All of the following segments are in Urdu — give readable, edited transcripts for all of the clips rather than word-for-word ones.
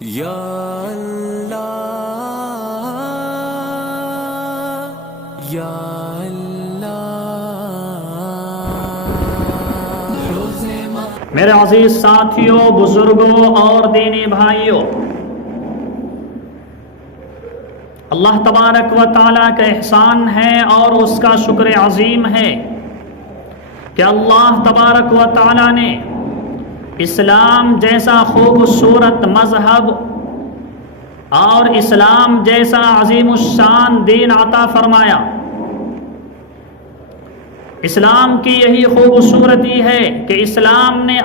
یا اللہ یا میرے عزیز ساتھیوں، بزرگوں اور دینی بھائیوں، اللہ تبارک و تعالیٰ کا احسان ہے اور اس کا شکر عظیم ہے کہ اللہ تبارک و تعالیٰ نے اسلام جیسا خوبصورت مذہب اور اسلام جیسا عظیم الشان دین عطا فرمایا۔ اسلام کی یہی خوبصورتی ہے کہ اسلام نے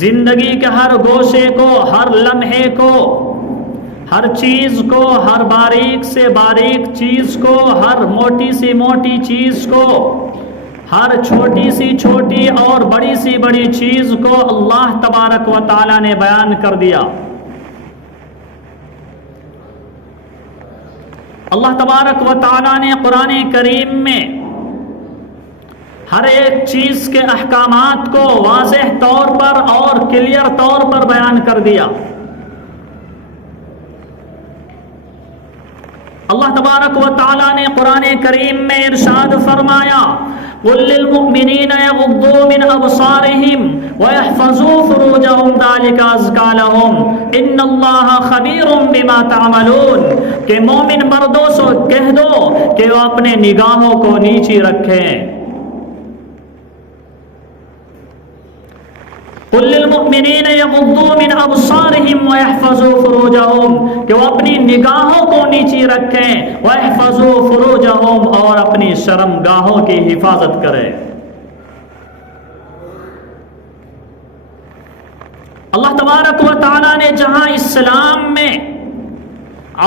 زندگی کے ہر گوشے کو، ہر لمحے کو، ہر چیز کو، ہر باریک سے باریک چیز کو، ہر موٹی سی موٹی چیز کو، ہر چھوٹی سی چھوٹی اور بڑی سی بڑی چیز کو اللہ تبارک و تعالیٰ نے بیان کر دیا۔ اللہ تبارک و تعالیٰ نے قرآن کریم میں ہر ایک چیز کے احکامات کو واضح طور پر اور کلیئر طور پر بیان کر دیا۔ اللہ تبارک و تعالیٰ نے قرآن کریم میں ارشاد فرمایا، قُل لِّلْمُؤْمِنِينَ يَغُضُّوا مِنْ أَبْصَارِهِمْ وَيَحْفَظُوا فُرُوجَهُمْ ذَلِكَ أَزْكَىٰ لَهُمْ إِنَّ اللَّهَ خَبِيرٌ بِمَا تَعْمَلُونَ کہ مومن مردوں سے کہہ دو کہ وہ اپنے نگاہوں کو نیچی رکھیں۔ قُل لِّلْمُؤْمِنِينَ يَغُضُّوا مِنْ أَبْصَارِهِمْ وَيَحْفَظُوا فُرُوجَهُمْ کہ وہ اپنی نگاہوں کو نیچی رکھیں، وَيَحْفَظُوا فُرُوجَهُمْ اور اپنی شرمگاہوں کی حفاظت کریں۔ اللہ تبارک و تعالیٰ نے جہاں اسلام میں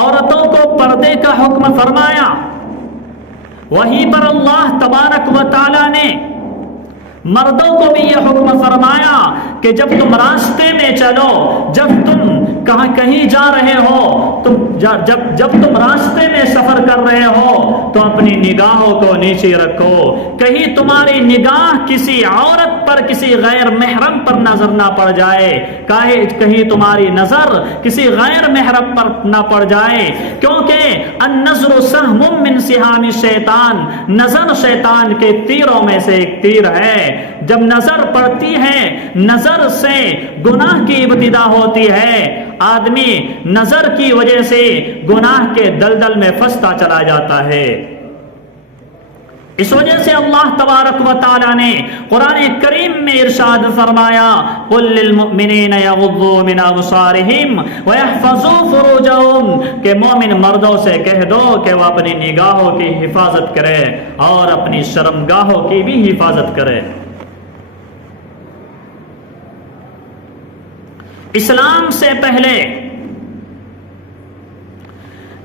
عورتوں کو پردے کا حکم فرمایا، وہیں پر اللہ تبارک و تعالیٰ نے مردوں کو بھی یہ حکم فرمایا کہ جب تم راستے میں چلو، جب تم کہیں جا رہے ہو، جب تم راستے میں سفر کر رہے ہو تو اپنی نگاہوں کو نیچے رکھو، کہیں تمہاری نگاہ کسی عورت پر، کسی غیر محرم پر نظر نہ پڑ جائے، کہیں تمہاری نظر کسی غیر محرم پر نہ پڑ جائے، کیونکہ النظر سہم من سہام الشیطان، نظر شیطان کے تیروں میں سے ایک تیر ہے۔ جب نظر پڑتی ہے، نظر سے گناہ کی ابتدا ہوتی ہے، آدمی نظر کی وجہ سے گناہ کے دلدل میں پھنستا چلا جاتا ہے۔ اس وجہ سے اللہ تبارک و تعالیٰ نے قرآن کریم میں ارشاد فرمایا، قُل لِّلْمُؤْمِنِينَ يَغُضُّوا مِنْ أَبْصَارِهِمْ وَيَحْفَظُوا فُرُوجَهُمْ کہ مومن مردوں سے کہہ دو کہ وہ اپنی نگاہوں کی حفاظت کرے اور اپنی شرمگاہوں کی بھی حفاظت کرے۔ اسلام سے پہلے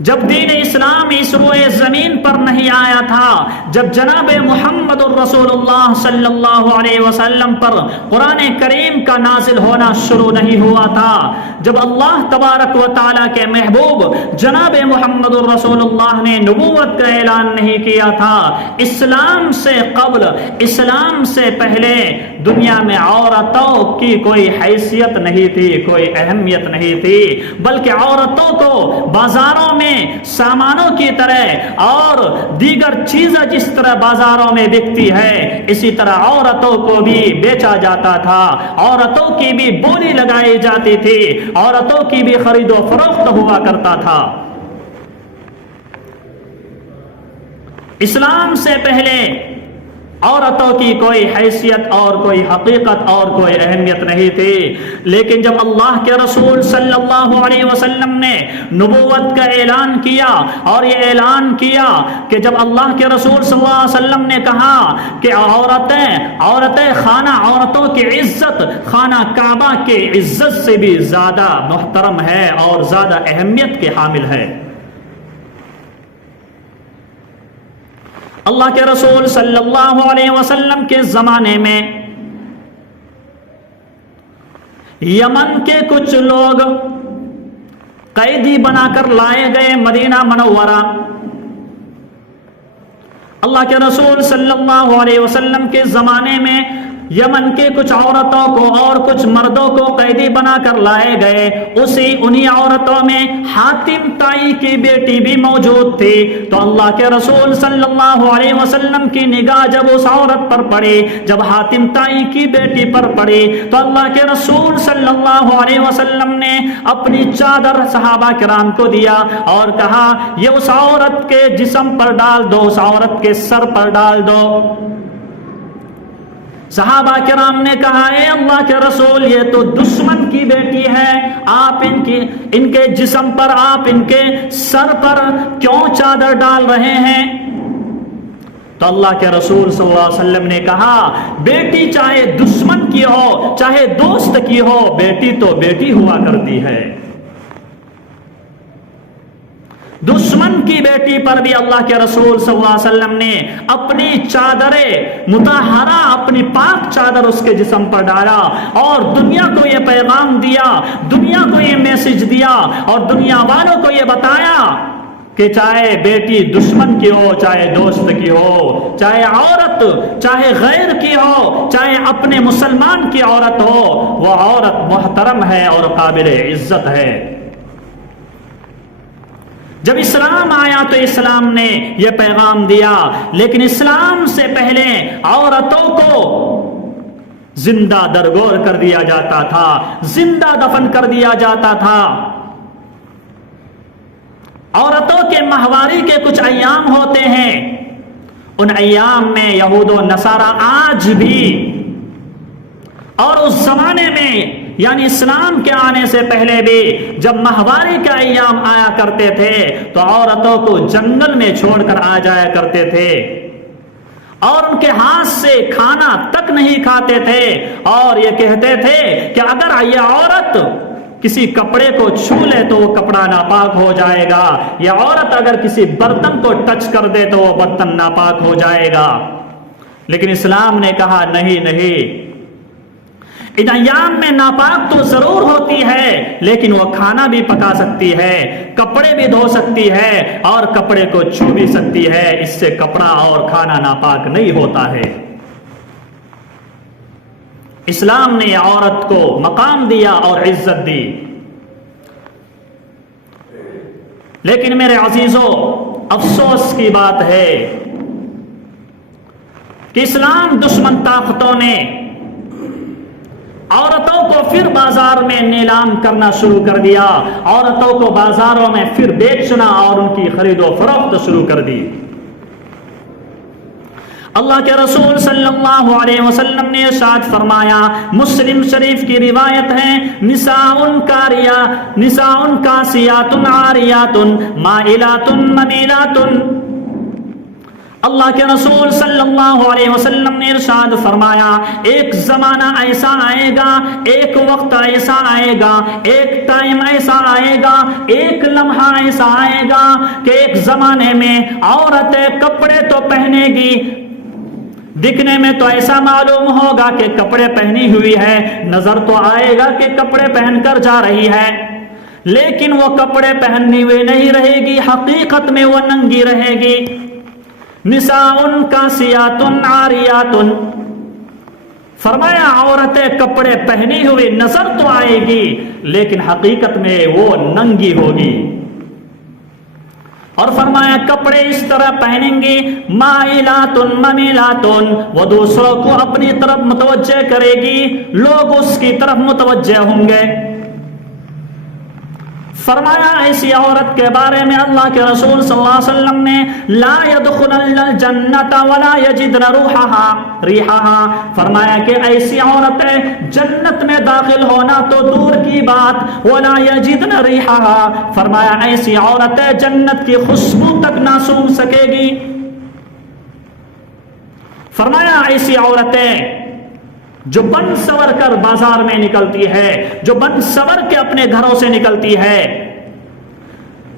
جب دین اسلام اس روئے زمین پر نہیں آیا تھا، جب جناب محمد الرسول اللہ صلی اللہ علیہ وسلم پر قرآن کریم کا نازل ہونا شروع نہیں ہوا تھا، جب اللہ تبارک و تعالیٰ کے محبوب جناب محمد الرسول اللہ نے نبوت کا اعلان نہیں کیا تھا، اسلام سے قبل، اسلام سے پہلے دنیا میں عورتوں کی کوئی حیثیت نہیں تھی، کوئی اہمیت نہیں تھی، بلکہ عورتوں کو بازاروں میں سامانوں کی طرح اور دیگر چیزیں جس طرح بازاروں میں بکتی ہے، اسی طرح عورتوں کو بھی بیچا جاتا تھا، عورتوں کی بھی بولی لگائی جاتی تھی، عورتوں کی بھی خرید و فروخت ہوا کرتا تھا۔ اسلام سے پہلے عورتوں کی کوئی حیثیت اور کوئی حقیقت اور کوئی اہمیت نہیں تھی، لیکن جب اللہ کے رسول صلی اللہ علیہ وسلم نے نبوت کا اعلان کیا اور یہ اعلان کیا کہ جب اللہ کے رسول صلی اللہ علیہ وسلم نے کہا کہ عورتیں خانہ، عورتوں کی عزت خانہ کعبہ کی عزت سے بھی زیادہ محترم ہے اور زیادہ اہمیت کے حامل ہے۔ اللہ کے رسول صلی اللہ علیہ وسلم کے زمانے میں یمن کے کچھ لوگ قیدی بنا کر لائے گئے مدینہ منورہ۔ اللہ کے رسول صلی اللہ علیہ وسلم کے زمانے میں یمن کے کچھ عورتوں کو اور کچھ مردوں کو قیدی بنا کر لائے گئے، انہی عورتوں میں حاتم طائی کی بیٹی بھی موجود تھی۔ تو اللہ کے رسول صلی اللہ علیہ وسلم کی نگاہ جب اس عورت پر پڑی، جب حاتم طائی کی بیٹی پر پڑی، تو اللہ کے رسول صلی اللہ علیہ وسلم نے اپنی چادر صحابہ کرام کو دیا اور کہا یہ اس عورت کے جسم پر ڈال دو، اس عورت کے سر پر ڈال دو۔ صحابہ کرام نے کہا اے اللہ کے رسول، یہ تو دشمن کی بیٹی ہے، آپ ان کے جسم پر، آپ ان کے سر پر کیوں چادر ڈال رہے ہیں؟ تو اللہ کے رسول صلی اللہ علیہ وسلم نے کہا بیٹی چاہے دشمن کی ہو چاہے دوست کی ہو، بیٹی تو بیٹی ہوا کرتی ہے۔ دشمن کی بیٹی پر بھی اللہ کے رسول صلی اللہ علیہ وسلم نے اپنی چادر مطہرہ، اپنی پاک چادر اس کے جسم پر ڈالا اور دنیا کو یہ پیغام دیا، دنیا کو یہ میسج دیا اور دنیا والوں کو یہ بتایا کہ چاہے بیٹی دشمن کی ہو چاہے دوست کی ہو، چاہے عورت چاہے غیر کی ہو، چاہے اپنے مسلمان کی عورت ہو، وہ عورت محترم ہے اور قابل عزت ہے۔ جب اسلام آیا تو اسلام نے یہ پیغام دیا، لیکن اسلام سے پہلے عورتوں کو زندہ درگور کر دیا جاتا تھا، زندہ دفن کر دیا جاتا تھا۔ عورتوں کے ماہواری کے کچھ ایام ہوتے ہیں، ان ایام میں یہود و نصارہ آج بھی اور اس زمانے میں یعنی اسلام کے آنے سے پہلے بھی جب ماہواری کے ایام آیا کرتے تھے تو عورتوں کو جنگل میں چھوڑ کر آ جایا کرتے تھے اور ان کے ہاتھ سے کھانا تک نہیں کھاتے تھے اور یہ کہتے تھے کہ اگر یہ عورت کسی کپڑے کو چھو لے تو وہ کپڑا ناپاک ہو جائے گا، یہ عورت اگر کسی برتن کو ٹچ کر دے تو وہ برتن ناپاک ہو جائے گا۔ لیکن اسلام نے کہا نہیں، ان ایام میں ناپاک تو ضرور ہوتی ہے لیکن وہ کھانا بھی پکا سکتی ہے، کپڑے بھی دھو سکتی ہے اور کپڑے کو چھو بھی سکتی ہے، اس سے کپڑا اور کھانا ناپاک نہیں ہوتا ہے۔ اسلام نے عورت کو مقام دیا اور عزت دی۔ لیکن میرے عزیزوں، افسوس کی بات ہے کہ اسلام دشمن طاقتوں نے عورتوں کو پھر بازار میں نیلام کرنا شروع کر دیا، عورتوں کو بازاروں میں پھر بیچنا اور ان کی خرید و فروخت شروع کر دی۔ اللہ کے رسول صلی اللہ علیہ وسلم نے ارشاد فرمایا، مسلم شریف کی روایت ہے، نساء کاسیات عاریات مائلات ممیلات۔ اللہ کے رسول صلی اللہ علیہ وسلم نے ارشاد فرمایا ایک زمانہ ایسا آئے گا، ایک وقت ایسا آئے گا، ایک ٹائم ایسا آئے گا، ایک لمحہ ایسا آئے گا کہ ایک زمانے میں عورتیں کپڑے تو پہنے گی، دکھنے میں تو ایسا معلوم ہوگا کہ کپڑے پہنی ہوئی ہے، نظر تو آئے گا کہ کپڑے پہن کر جا رہی ہے، لیکن وہ کپڑے پہنی ہوئی نہیں رہے گی، حقیقت میں وہ ننگی رہے گی۔ نساء کاسیات عاریات، فرمایا عورتیں کپڑے پہنی ہوئی نظر تو آئے گی لیکن حقیقت میں وہ ننگی ہوگی۔ اور فرمایا کپڑے اس طرح پہنیں گی، مائلات ممیلات، وہ دوسروں کو اپنی طرف متوجہ کرے گی، لوگ اس کی طرف متوجہ ہوں گے۔ فرمایا ایسی عورت کے بارے میں اللہ کے رسول صلی اللہ علیہ وسلم نے لا يدخلن الجنت ولا يجدن ریحها، فرمایا کہ ایسی عورتیں جنت میں داخل ہونا تو دور کی بات، ولا يجدن ریحها، فرمایا ایسی عورتیں جنت کی خوشبو تک نہ سونگھ سکے گی۔ فرمایا ایسی عورتیں جو بن سور کر بازار میں نکلتی ہے، جو بن سور کے اپنے گھروں سے نکلتی ہے،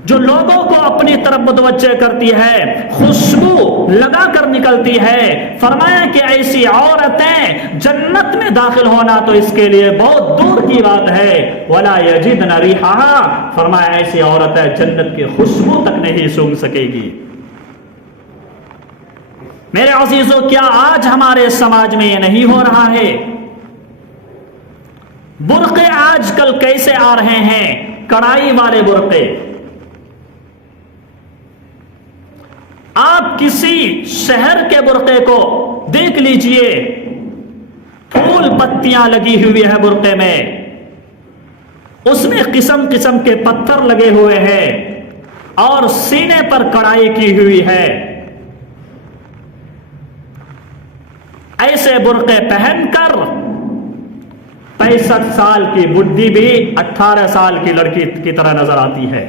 جو لوگوں کو اپنی طرف متوجہ کرتی ہے، خوشبو لگا کر نکلتی ہے، فرمایا کہ ایسی عورتیں جنت میں داخل ہونا تو اس کے لیے بہت دور کی بات ہے، ولا یجدن ریحها، فرمایا ایسی عورتیں جنت کی خوشبو تک نہیں سونگھ سکے گی۔ میرے عزیزوں، کیا آج ہمارے سماج میں یہ نہیں ہو رہا ہے؟ برقعے آج کل کیسے آ رہے ہیں؟ کڑائی والے برقعے۔ آپ کسی شہر کے برقعے کو دیکھ لیجئے، پھول پتیاں لگی ہوئی ہے برقعے میں، اس میں قسم قسم کے پتھر لگے ہوئے ہیں اور سینے پر کڑائی کی ہوئی ہے۔ ایسے برقعے پہن کر 65 سال کی بڈھی بھی 18 سال کی لڑکی کی طرح نظر آتی ہے۔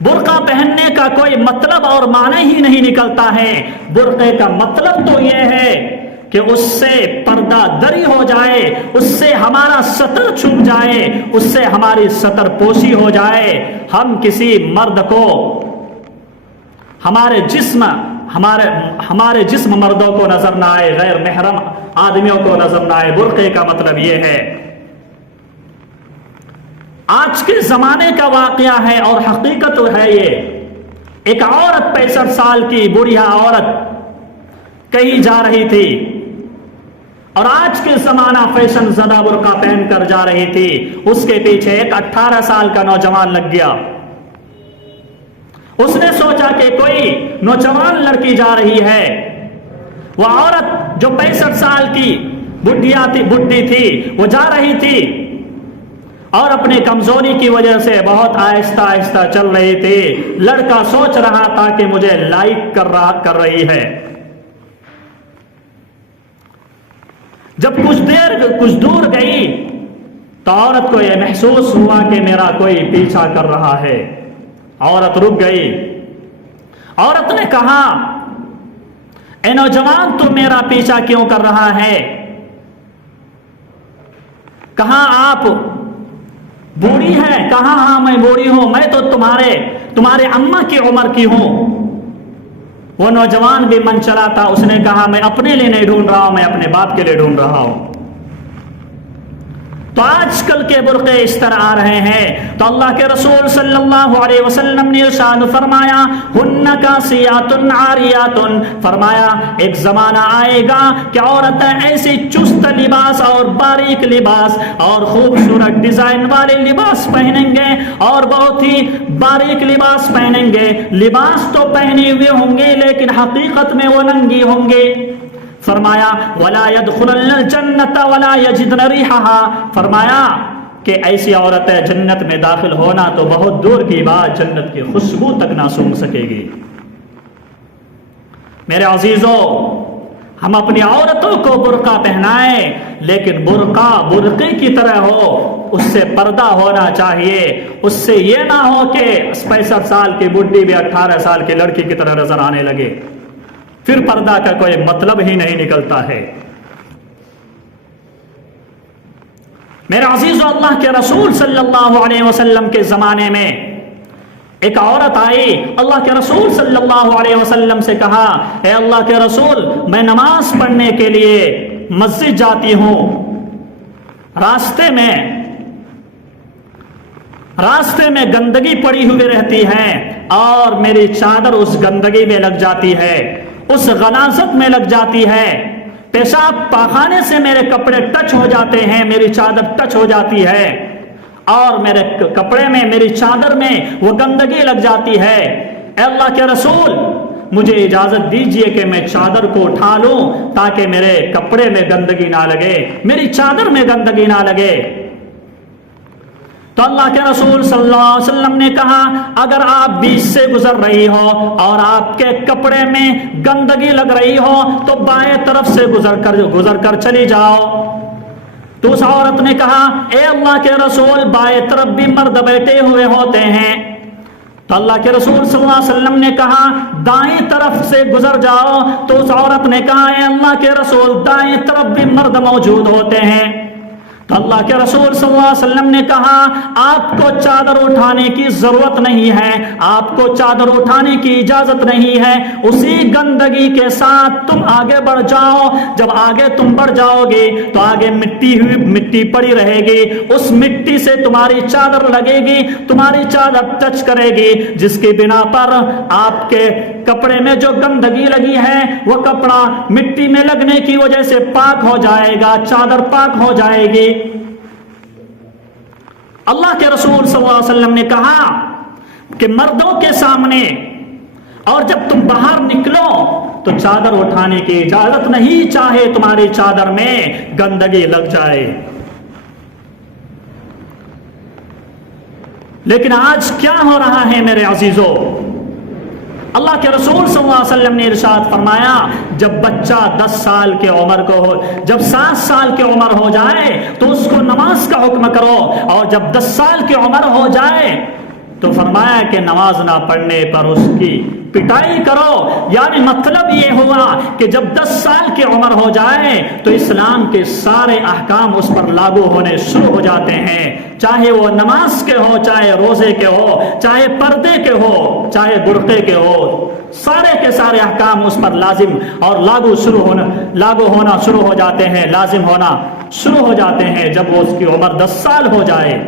برقع پہننے کا کوئی مطلب اور معنی ہی نہیں نکلتا ہے۔ برقعے کا مطلب تو یہ ہے کہ اس سے پردہ دری ہو جائے، اس سے ہمارا ستر چھپ جائے، اس سے ہماری ستر پوشی ہو جائے، ہم کسی مرد کو ہمارے جسم مردوں کو نظر نہ آئے، غیر محرم آدمیوں کو نظر نہ آئے۔ برقعے کا مطلب یہ ہے۔ آج کے زمانے کا واقعہ ہے اور حقیقت ہے یہ۔ ایک عورت 65 سال کی بوڑھیا عورت کہیں جا رہی تھی اور آج کے زمانہ فیشن زدہ برقع پہن کر جا رہی تھی، اس کے پیچھے ایک 18 سال کا نوجوان لگ گیا۔ اس نے سوچا کہ کوئی نوجوان لڑکی جا رہی ہے، وہ عورت جو 65 سال کی بڈھی تھی وہ جا رہی تھی اور اپنے کمزوری کی وجہ سے بہت آہستہ آہستہ چل رہی تھی۔ لڑکا سوچ رہا تھا کہ مجھے لائک کر رہی ہے۔ جب کچھ دور گئی تو عورت کو یہ محسوس ہوا کہ میرا کوئی پیچھا کر رہا ہے۔ عورت رک گئی۔ عورت نے کہا، اے نوجوان، تو میرا پیچھا کیوں کر رہا ہے؟ کہاں آپ بوڑھی ہے؟ کہاں ہاں میں بوڑھی ہوں، میں تو تمہارے اماں کی عمر کی ہوں۔ وہ نوجوان بھی من چلا تھا، اس نے کہا میں اپنے لیے نہیں ڈھونڈ رہا ہوں، میں اپنے باپ کے لیے ڈھونڈ رہا ہوں۔ تو آج کل کے برقعے اس طرح آ رہے ہیں، تو اللہ کے رسول صلی اللہ علیہ وسلم نے ارشاد فرمایا، ہن کاسیات عاریات، فرمایا ایک زمانہ آئے گا کہ عورتیں ایسی چست لباس اور باریک لباس اور خوبصورت ڈیزائن والے لباس پہنیں گے اور بہت ہی باریک لباس پہنیں گے۔ لباس تو پہنے ہوئے ہوں گے لیکن حقیقت میں وہ ننگی ہوں گے۔ فرمایا وَلَا يَدْخُلَنَّ الْجَنَّةَ وَلَا يَجِدْنَ رِيحَهَا، فرمایا کہ ایسی عورتیں جنت میں داخل ہونا تو بہت دور کی بات، جنت کی خوشبو تک نہ سونگھ سکے گی۔ میرے عزیزوں، ہم اپنی عورتوں کو برقع پہنائیں لیکن برقعے کی طرح ہو، اس سے پردہ ہونا چاہیے، اس سے یہ نہ ہو کہ 65 سال کی بڈھی بھی 18 سال کی لڑکی کی طرح نظر آنے لگے، پھر پردہ کا کوئی مطلب ہی نہیں نکلتا ہے۔ میرے عزیزو، اللہ کے رسول صلی اللہ علیہ وسلم کے زمانے میں ایک عورت آئی، اللہ کے رسول صلی اللہ علیہ وسلم سے کہا، اے اللہ کے رسول، میں نماز پڑھنے کے لیے مسجد جاتی ہوں، راستے میں گندگی پڑی ہوئی رہتی ہے اور میری چادر اس گندگی میں لگ جاتی ہے، اس غلاظت میں لگ جاتی ہے، پیشاب پاخانے سے میرے کپڑے ٹچ ہو جاتے ہیں، میری چادر ٹچ ہو جاتی ہے اور میرے کپڑے میں، میری چادر میں وہ گندگی لگ جاتی ہے۔ اے اللہ کے رسول، مجھے اجازت دیجئے کہ میں چادر کو اٹھا لوں تاکہ میرے کپڑے میں گندگی نہ لگے، میری چادر میں گندگی نہ لگے۔ تو اللہ کے رسول صلی اللہ علیہ وسلم نے کہا، اگر آپ بیچ سے گزر رہی ہو اور آپ کے کپڑے میں گندگی لگ رہی ہو تو بائیں طرف سے گزر کر چلی جاؤ۔ تو اس عورت نے کہا، اے اللہ کے رسول، بائیں طرف بھی مرد بیٹھے ہوئے ہوتے ہیں۔ تو اللہ کے رسول صلی اللہ علیہ وسلم نے کہا، دائیں طرف سے گزر جاؤ۔ تو اس عورت نے کہا، اے اللہ کے رسول، دائیں طرف بھی مرد موجود ہوتے ہیں۔ تو اللہ کے رسول صلی اللہ علیہ وسلم نے کہا، آپ کو چادر اٹھانے کی ضرورت نہیں ہے، آپ کو چادر اٹھانے کی اجازت نہیں ہے، اسی گندگی کے ساتھ تم آگے بڑھ جاؤ۔ جب آگے تم بڑھ جاؤ گے تو آگے مٹی پڑی رہے گی، اس مٹی سے تمہاری چادر لگے گی، تمہاری چادر ٹچ کرے گی، جس کی بنا پر آپ کے کپڑے میں جو گندگی لگی ہے وہ کپڑا مٹی میں لگنے کی وجہ سے پاک ہو جائے گا، چادر پاک ہو جائے گی۔ اللہ کے رسول صلی اللہ علیہ وسلم نے کہا کہ مردوں کے سامنے اور جب تم باہر نکلو تو چادر اٹھانے کی اجازت نہیں، چاہے تمہاری چادر میں گندگی لگ جائے۔ لیکن آج کیا ہو رہا ہے میرے عزیزو؟ اللہ کے رسول صلی اللہ علیہ وسلم نے ارشاد فرمایا جب بچہ 10 سال کے عمر کو ہو، جب 7 سال کی عمر ہو جائے تو اس کو نماز کا حکم کرو، اور جب 10 سال کی عمر ہو جائے تو فرمایا کہ نماز نہ پڑھنے پر اس کی پٹائی کرو۔ یعنی مطلب یہ ہوا کہ جب 10 سال کی عمر ہو جائے تو اسلام کے سارے احکام اس پر لاگو ہونے شروع ہو جاتے ہیں، چاہے وہ نماز کے ہو، چاہے روزے کے ہو، چاہے پردے کے ہو، چاہے برقعے کے ہو، سارے کے سارے احکام اس پر لازم اور لاگو ہونا شروع ہو جاتے ہیں، لازم ہونا شروع ہو جاتے ہیں جب وہ اس کی عمر 10 سال ہو جائے۔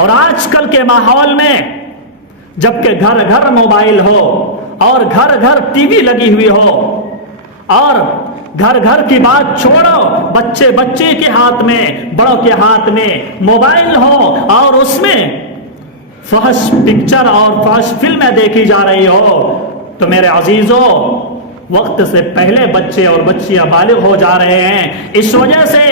اور آج کل کے ماحول میں جبکہ گھر گھر موبائل ہو اور گھر گھر ٹی وی لگی ہوئی ہو، اور گھر گھر کی بات چھوڑو، بچے کے ہاتھ میں، بڑوں کے ہاتھ میں موبائل ہو اور اس میں فحش پکچر اور فحش فلمیں دیکھی جا رہی ہو، تو میرے عزیزو وقت سے پہلے بچے اور بچیاں بالغ ہو جا رہے ہیں۔ اس وجہ سے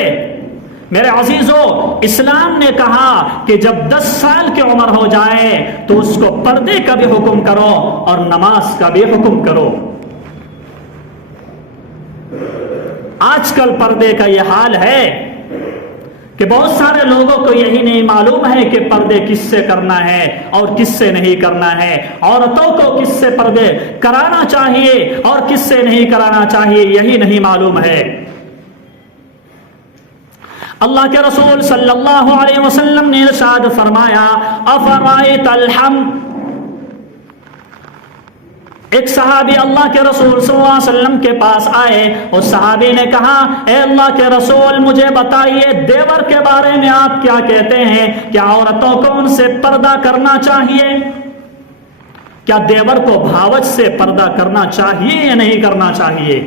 میرے عزیزو اسلام نے کہا کہ جب 10 سال کی عمر ہو جائے تو اس کو پردے کا بھی حکم کرو اور نماز کا بھی حکم کرو۔ آج کل پردے کا یہ حال ہے کہ بہت سارے لوگوں کو یہی نہیں معلوم ہے کہ پردے کس سے کرنا ہے اور کس سے نہیں کرنا ہے، عورتوں کو کس سے پردے کرانا چاہیے اور کس سے نہیں کرانا چاہیے یہی نہیں معلوم ہے۔ اللہ کے رسول صلی اللہ علیہ وسلم نے ارشاد فرمایا افرائیت الحم، ایک صحابی اللہ کے رسول صلی اللہ علیہ وسلم کے پاس آئے، اس صحابی نے کہا اے اللہ کے رسول مجھے بتائیے دیور کے بارے میں آپ کیا کہتے ہیں، کیا عورتوں کو ان سے پردہ کرنا چاہیے؟ کیا دیور کو بھاوج سے پردہ کرنا چاہیے یا نہیں کرنا چاہیے؟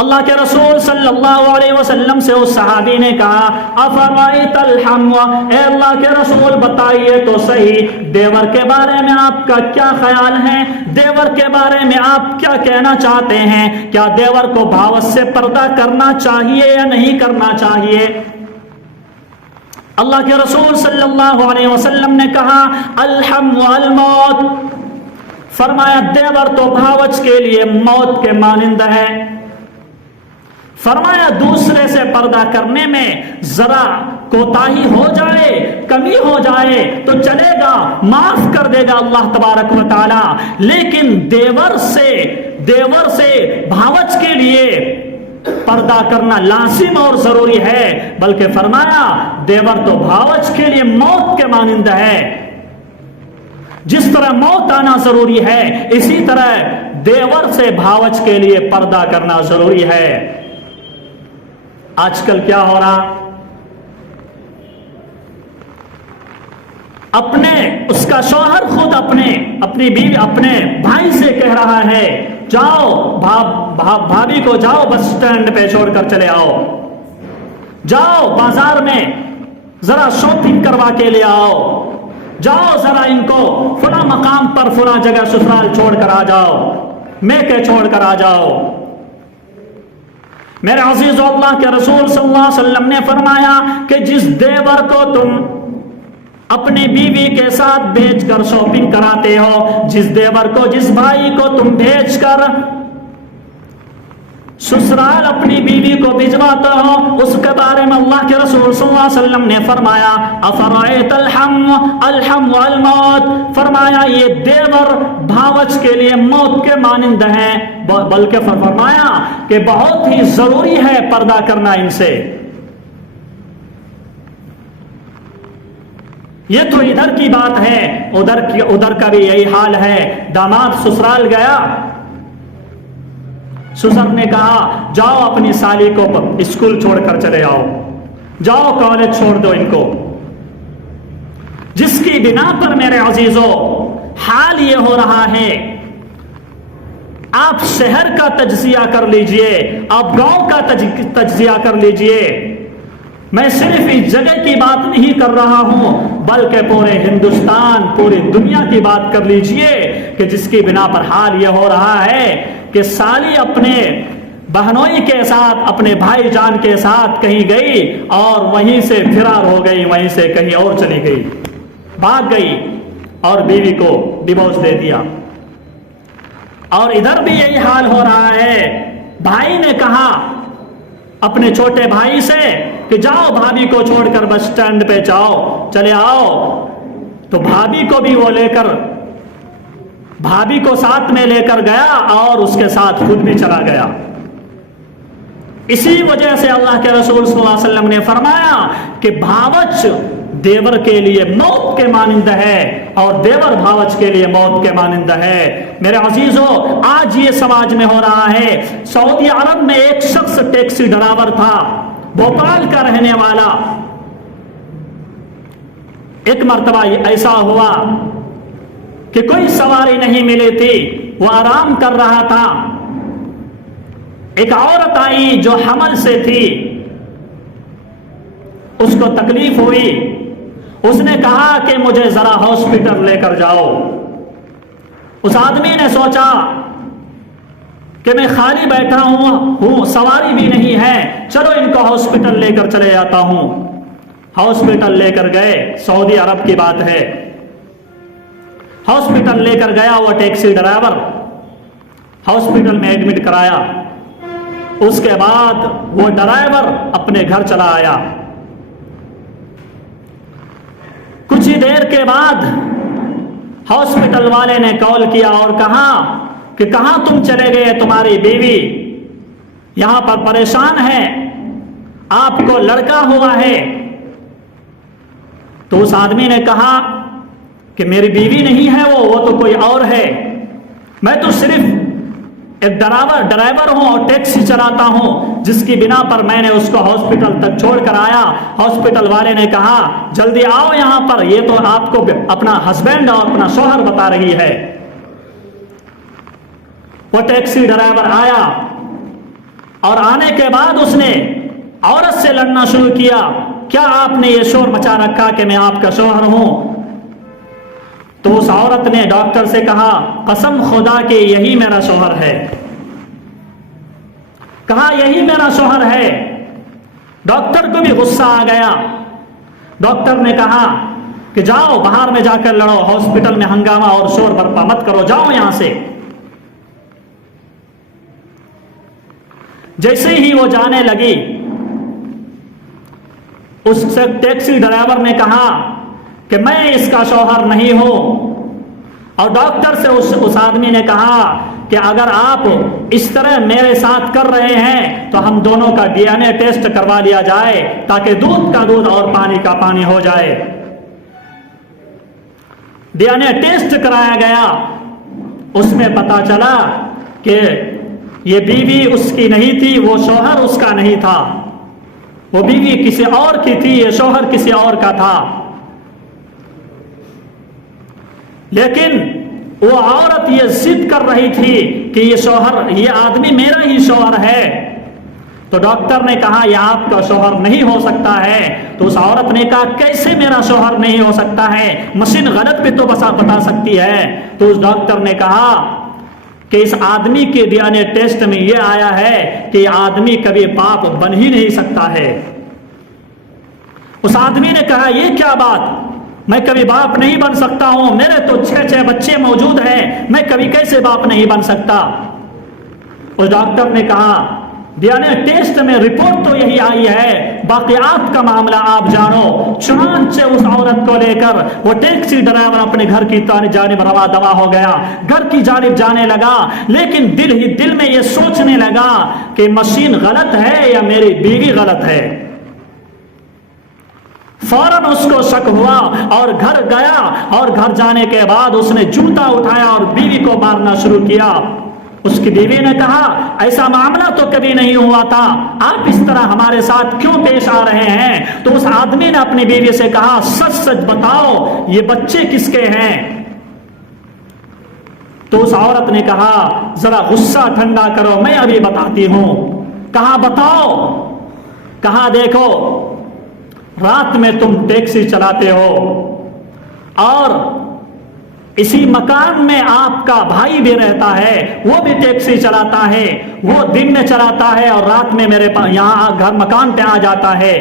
اللہ کے رسول صلی اللہ علیہ وسلم سے اس صحابی نے کہا افرائیت الحم، اے اللہ کے رسول بتائیے تو صحیح دیور کے بارے میں آپ کا کیا خیال ہے، دیور کے بارے میں آپ کیا کہنا چاہتے ہیں، کیا دیور کو بھاوت سے پردہ کرنا چاہیے یا نہیں کرنا چاہیے؟ اللہ کے رسول صلی اللہ علیہ وسلم نے کہا الحم والموت، فرمایا دیور تو بھاوچ کے لیے موت کے مانند ہے۔ فرمایا دوسرے سے پردہ کرنے میں ذرا کوتاہی ہو جائے، کمی ہو جائے تو چلے گا، معاف کر دے گا اللہ تبارک و تعالی، لیکن دیور سے بھاوچ کے لیے پردہ کرنا لازم اور ضروری ہے، بلکہ فرمایا دیور تو بھاوچ کے لیے موت کے مانند ہے۔ جس طرح موت آنا ضروری ہے اسی طرح دیور سے بھاوچ کے لیے پردہ کرنا ضروری ہے۔ آج کل کیا ہو رہا، اس کا شوہر خود اپنی بیوی اپنے بھائی سے کہہ رہا ہے جاؤ بھابھی کو جاؤ بس سٹینڈ پہ چھوڑ کر چلے آؤ، جاؤ بازار میں ذرا شاپنگ کروا کے لے آؤ، جاؤ ذرا ان کو فلاں مقام پر فلاں جگہ سسرال چھوڑ کر آ جاؤ، میکے چھوڑ کر آ جاؤ۔ میرے عزیز اللہ کے رسول صلی اللہ علیہ وسلم نے فرمایا کہ جس دیور کو تم اپنی بیوی کے ساتھ بھیج کر شاپنگ کراتے ہو، جس دیور کو، جس بھائی کو تم بھیج کر سسرال اپنی بیوی کو بھجواتا ہو، اس کے بارے میں اللہ کے رسول صلی اللہ علیہ وسلم نے فرمایا افرائیت الحم والموت، فرمایا یہ دیور بھاوچ کے لیے موت کے مانند ہے، بلکہ فرمایا کہ بہت ہی ضروری ہے پردہ کرنا ان سے۔ یہ تو ادھر کی بات ہے، ادھر کا بھی یہی حال ہے۔ داماد سسرال گیا، سسر نے کہا جاؤ اپنی سالی کو اسکول چھوڑ کر چلے آؤ، جاؤ کالج چھوڑ دو ان کو، جس کی بنا پر میرے عزیزو حال یہ ہو رہا ہے، آپ شہر کا تجزیہ کر لیجئے، آپ گاؤں کا تجزیہ کر لیجئے، میں صرف اس جگہ کی بات نہیں کر رہا ہوں بلکہ پورے ہندوستان، پوری دنیا کی بات کر لیجئے کہ جس کی بنا پر حال یہ ہو رہا ہے کہ سالی اپنے بہنوئی کے ساتھ، اپنے بھائی جان کے ساتھ کہیں گئی اور وہیں سے فرار ہو گئی، وہیں سے کہیں اور چلی گئی، بھاگ گئی اور بیوی کو ڈیورس دے دیا۔ اور ادھر بھی یہی حال ہو رہا ہے، بھائی نے کہا اپنے چھوٹے بھائی سے کہ جاؤ بھابھی کو چھوڑ کر بس سٹینڈ پہ جاؤ، چلے آؤ، تو بھابھی کو بھی وہ لے کر، بھابھی کو ساتھ میں لے کر گیا اور اس کے ساتھ خود بھی چلا گیا۔ اسی وجہ سے اللہ کے رسول صلی اللہ علیہ وسلم نے فرمایا کہ بھاوچ دیور کے لیے موت کے مانند ہے اور دیور بھاوچ کے لیے موت کے مانند ہے۔ میرے عزیزو، آج یہ سماج میں ہو رہا ہے۔ سعودی عرب میں ایک شخص ٹیکسی ڈرائیور تھا، بھوپال کا رہنے والا۔ ایک مرتبہ ایسا ہوا کہ کوئی سواری نہیں ملی تھی، وہ آرام کر رہا تھا، ایک عورت آئی جو حمل سے تھی، اس کو تکلیف ہوئی، اس نے کہا کہ مجھے ذرا ہاسپٹل لے کر جاؤ۔ اس آدمی نے سوچا کہ میں خالی بیٹھا ہوں، سواری بھی نہیں ہے، چلو ان کو ہاسپٹل لے کر چلے جاتا ہوں۔ ہاسپٹل لے کر گئے، سعودی عرب کی بات ہے، ہاسپٹل لے کر گیا وہ ٹیکسی ڈرائیور، ہاسپٹل میں ایڈمٹ کرایا۔ اس کے بعد وہ ڈرائیور اپنے گھر چلا آیا۔ کچھ ہی دیر کے بعد ہاسپٹل والے نے کال کیا اور کہا کہ کہاں تم چلے گئے، تمہاری بیوی یہاں پر پریشان ہے، آپ کو لڑکا ہوا ہے۔ تو اس آدمی نے کہا کہ میری بیوی نہیں ہے، وہ تو کوئی اور ہے، میں تو صرف ایک ڈرائیور ہوں اور ٹیکسی چلاتا ہوں، جس کی بنا پر میں نے اس کو ہاسپٹل تک چھوڑ کر آیا۔ ہاسپٹل والے نے کہا جلدی آؤ یہاں پر، یہ تو آپ کو اپنا ہسبینڈ اور اپنا شوہر بتا رہی ہے۔ وہ ٹیکسی ڈرائیور آیا اور آنے کے بعد اس نے عورت سے لڑنا شروع کیا، کیا آپ نے یہ شور مچا رکھا کہ میں آپ کا شوہر ہوں؟ تو اس عورت نے ڈاکٹر سے کہا قسم خدا کہ یہی میرا شوہر ہے، کہا یہی میرا شوہر ہے۔ ڈاکٹر کو بھی غصہ آ گیا، ڈاکٹر نے کہا کہ جاؤ باہر میں جا کر لڑو، ہاسپٹل میں ہنگامہ اور شور برپا مت کرو، جاؤ یہاں سے۔ جیسے ہی وہ جانے لگی، اس سے ٹیکسی ڈرائیور نے کہا کہ میں اس کا شوہر نہیں ہوں، اور ڈاکٹر سے اس آدمی نے کہا کہ اگر آپ اس طرح میرے ساتھ کر رہے ہیں تو ہم دونوں کا ڈی این اے ٹیسٹ کروا لیا جائے تاکہ دودھ کا دودھ اور پانی کا پانی ہو جائے۔ ڈی این اے ٹیسٹ کرایا گیا، اس میں پتا چلا کہ یہ بیوی اس کی نہیں تھی، وہ شوہر اس کا نہیں تھا، وہ بیوی کسی اور کی تھی، یہ شوہر کسی اور کا تھا۔ لیکن وہ عورت یہ ضد کر رہی تھی کہ یہ آدمی میرا ہی شوہر ہے۔ تو ڈاکٹر نے کہا یہ آپ کا شوہر نہیں ہو سکتا ہے۔ تو اس عورت نے کہا کیسے میرا شوہر نہیں ہو سکتا ہے، مشین غلط بھی تو بتا سکتی ہے۔ تو اس ڈاکٹر نے کہا کہ اس آدمی کے ڈی این اے ٹیسٹ میں یہ آیا ہے کہ یہ آدمی کبھی باپ بن ہی نہیں سکتا ہے۔ اس آدمی نے کہا یہ کیا بات، میں کبھی باپ نہیں بن سکتا ہوں، میرے تو 6 بچے موجود ہیں، میں کبھی کیسے باپ نہیں بن سکتا۔ اس ڈاکٹر نے کہا ڈی این اے ٹیسٹ میں رپورٹ تو یہی آئی ہے، باقیات کا معاملہ آپ جانو۔ چنانچہ اس عورت کو لے کر وہ ٹیکسی ڈرائیور اپنے گھر کی جانب روا دوا ہو گیا، گھر کی جانب جانے لگا، لیکن دل ہی دل میں یہ سوچنے لگا کہ مشین غلط ہے یا میری بیوی غلط ہے۔ فوراً اس کو شک ہوا اور گھر گیا، اور گھر جانے کے بعد اس نے جوتا اٹھایا اور بیوی کو مارنا شروع کیا۔ اس کی بیوی نے کہا ایسا معاملہ تو کبھی نہیں ہوا تھا، آپ اس طرح ہمارے ساتھ کیوں پیش آ رہے ہیں؟ تو اس آدمی نے اپنی بیوی سے کہا سچ سچ بتاؤ یہ بچے کس کے ہیں؟ تو اس عورت نے کہا ذرا غصہ ٹھنڈا کرو، میں ابھی بتاتی ہوں۔ کہا بتاؤ؟ کہا دیکھو، رات میں تم ٹیکسی چلاتے ہو اور اسی مکان میں آپ کا بھائی بھی رہتا ہے، وہ بھی ٹیکسی چلاتا ہے، وہ دن میں چلاتا ہے اور رات میں میرے یہاں گھر مکان پہ آ جاتا ہے،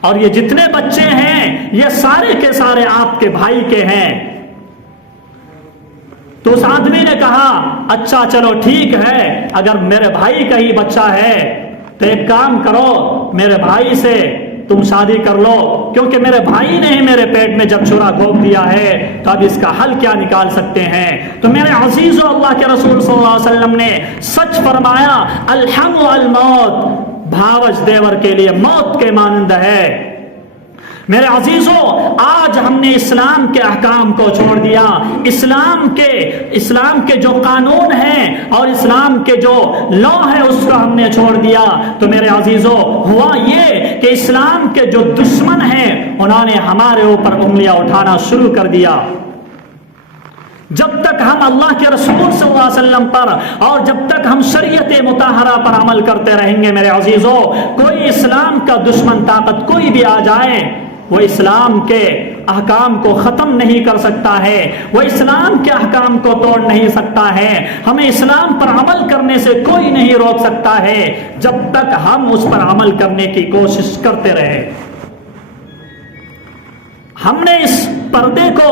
اور یہ جتنے بچے ہیں یہ سارے کے سارے آپ کے بھائی کے ہیں۔ تو اس آدمی نے کہا اچھا چلو ٹھیک ہے، اگر میرے بھائی کا ہی بچہ ہے تو ایک کام کرو، میرے بھائی سے تم شادی کر لو، کیونکہ میرے بھائی نے ہی میرے پیٹ میں جب چھرا گھونپ دیا ہے تو اب اس کا حل کیا نکال سکتے ہیں۔ تو میرے عزیزو، اللہ کے رسول صلی اللہ علیہ وسلم نے سچ فرمایا، الحم الموت، بھاوج دیور کے لیے موت کے مانند ہے۔ میرے عزیزو، آج ہم نے اسلام کے احکام کو چھوڑ دیا، اسلام کے جو قانون ہیں اور اسلام کے جو لا ہے اس کو ہم نے چھوڑ دیا۔ تو میرے عزیزو، ہوا یہ کہ اسلام کے جو دشمن ہیں انہوں نے ہمارے اوپر انگلیاں اٹھانا شروع کر دیا۔ جب تک ہم اللہ کے رسول صلی اللہ علیہ وسلم پر اور جب تک ہم شریعت مطہرہ پر عمل کرتے رہیں گے، میرے عزیزو، کوئی اسلام کا دشمن طاقت کوئی بھی آ جائے، وہ اسلام کے احکام کو ختم نہیں کر سکتا ہے، وہ اسلام کے احکام کو توڑ نہیں سکتا ہے، ہمیں اسلام پر عمل کرنے سے کوئی نہیں روک سکتا ہے جب تک ہم اس پر عمل کرنے کی کوشش کرتے رہے۔ ہم نے اس پردے کو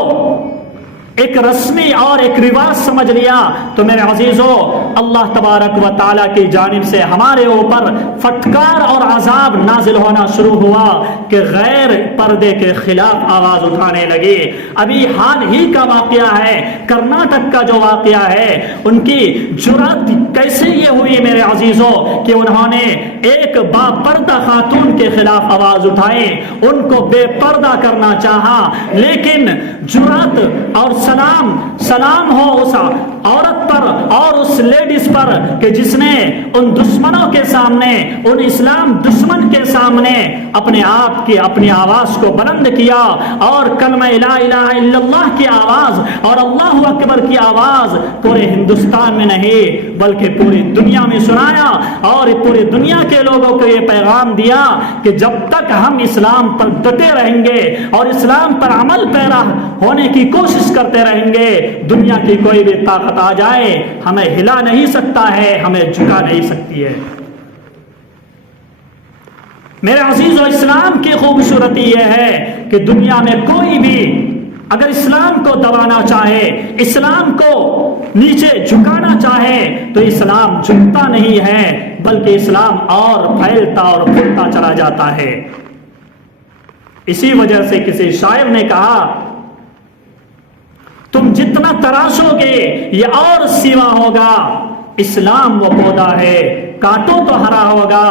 ایک رسمی اور ایک رواج سمجھ لیا، تو میرے عزیزو، اللہ تبارک و تعالیٰ کی جانب سے ہمارے اوپر پھٹکار اور عذاب نازل ہونا شروع ہوا کہ غیر پردے کے خلاف آواز اٹھانے لگے۔ ابھی حال ہی کا واقعہ ہے، کرناٹک کا جو واقعہ ہے، ان کی جرأت کیسے یہ ہوئی میرے عزیزو کہ انہوں نے ایک با پردہ خاتون کے خلاف آواز اٹھائے، ان کو بے پردہ کرنا چاہا، لیکن جرأت اور سلام ہو اس عورت پر اور اس لیڈیز پر کہ جس نے ان دشمنوں کے سامنے، ان اسلام دشمن کے سامنے اپنے آپ کی اپنی آواز کو بلند کیا اور کلمہ لا الہ الا اللہ کی آواز اور اللہ اکبر کی آواز پورے ہندوستان میں نہیں بلکہ پوری دنیا میں سنایا، اور پوری دنیا کے لوگوں کو یہ پیغام دیا کہ جب تک ہم اسلام پر ڈٹے رہیں گے اور اسلام پر عمل پیرا ہونے کی کوشش کرتے رہیں گے، دنیا کی کوئی بھی طاقت آ جائے ہمیں ہلا نہیں سکتا ہے، ہمیں جھکا نہیں سکتی ہے۔ میرے عزیزو، اسلام کی خوبصورتی یہ ہے کہ دنیا میں کوئی بھی اگر اسلام کو دبانا چاہے، اسلام کو نیچے جھکانا چاہے تو اسلام جھکتا نہیں ہے بلکہ اسلام اور پھیلتا اور پھولتا چلا جاتا ہے۔ اسی وجہ سے کسی شاعر نے کہا، تم جتنا تراشو گے یہ اور سیوا ہوگا، اسلام وہ پودا ہے کاٹو تو ہرا ہوگا،